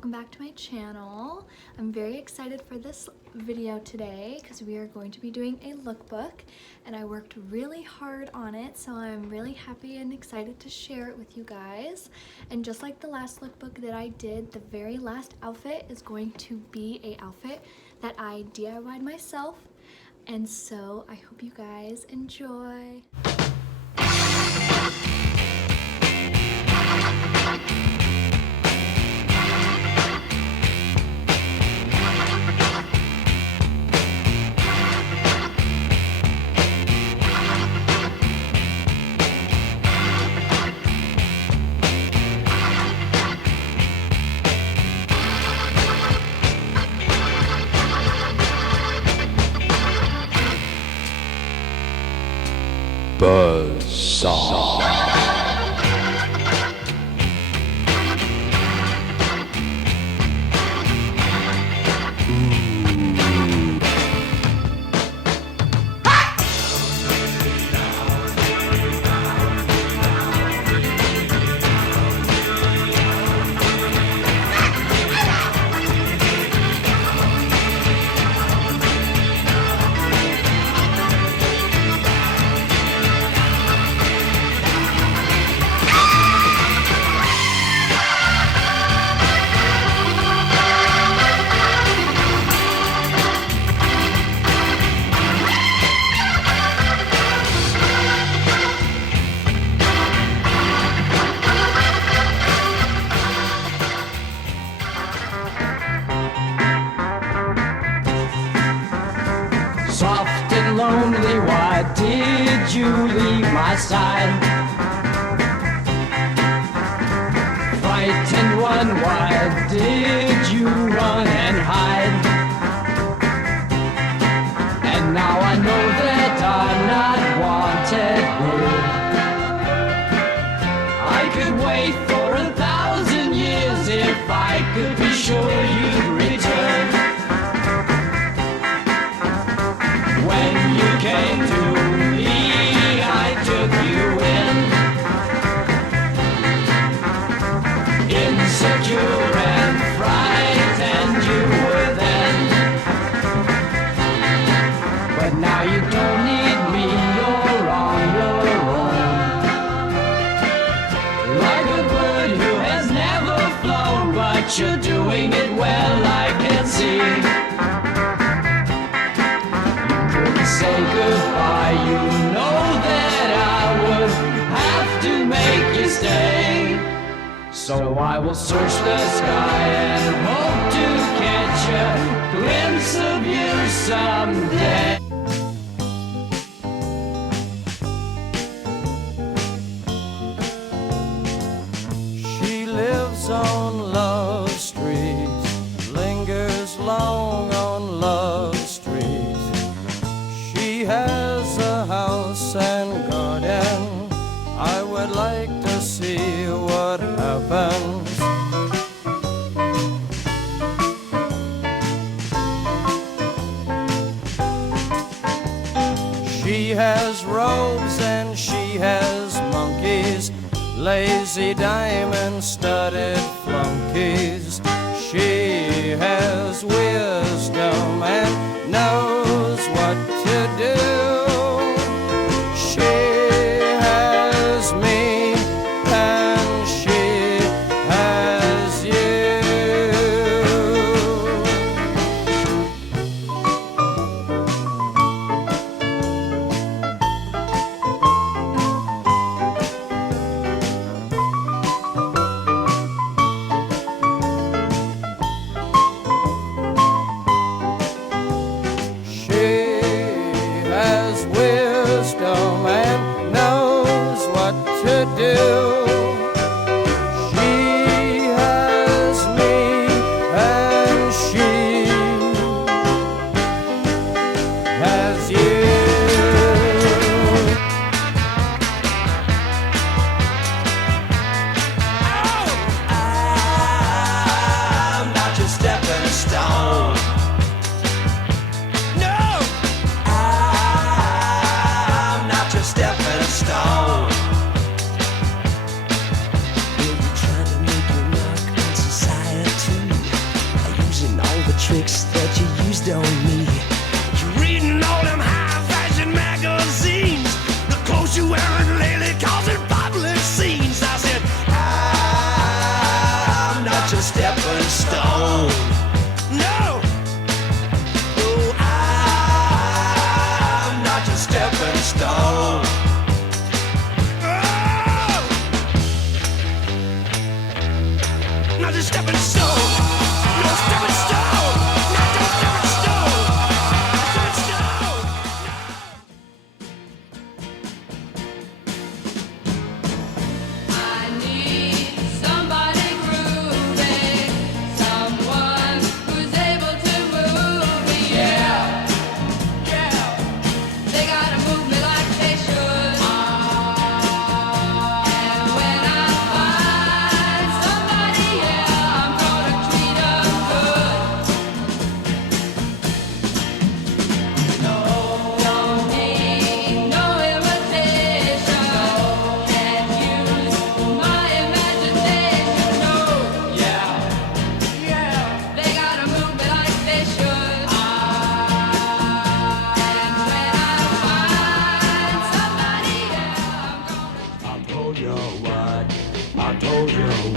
welcome back to my channel. I'm very excited for this video today because we are going to be doing a lookbook and I worked really hard on it, so I'm really happy and excited to share it with you guys. And just like the last lookbook that I did, the very last outfit is going to be a outfit that I DIY'd myself, and so I hope you guys enjoy. Buzzsaw. Soft and lonely, why did you leave my side? Frightened one, why did you run and hide? And now I know that I'm not wanted here. I could wait for 1,000 years if I could be sure you'd return. When you came to me, I took you in. Insecure and frightened you were then. But now you don't need me, you're on your own. Like a bird who has never flown, but you're doing it well, I can see. Say goodbye, you know that I would have to make you stay. So I will search the sky and hope to catch a glimpse of you someday. She lives on Love Street, lingers long on Love Street. She has a house and garden. I would like to see what happens. She has robes and she has monkeys, lazy diamond-studded flunkies. She has wisdom and knows what to do. She has me and she has you.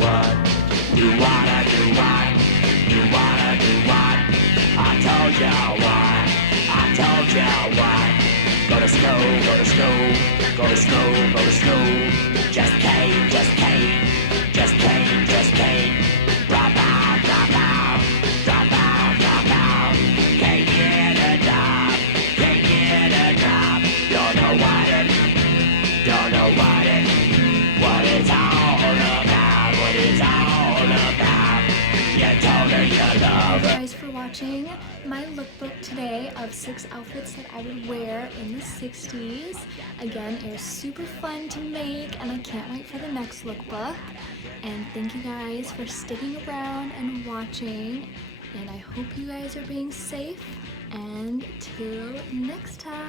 what? You wanna do what? You wanna do what? I told you what? I told you what? Go to school, go to school, go to school, go to school. Just Kate, just Kate, just Kate, just Kate. Drop out, drop out, drop out, drop out. Can't get a job, can't get a job. Don't know what it's all about, what it's all about. You told her you love her. Thanks guys for watching my lookbook today of 6 outfits that I would wear in the 60s. Again, it was super fun to make and I can't wait for the next lookbook. And thank you guys for sticking around and watching. And I hope you guys are being safe. And till next time.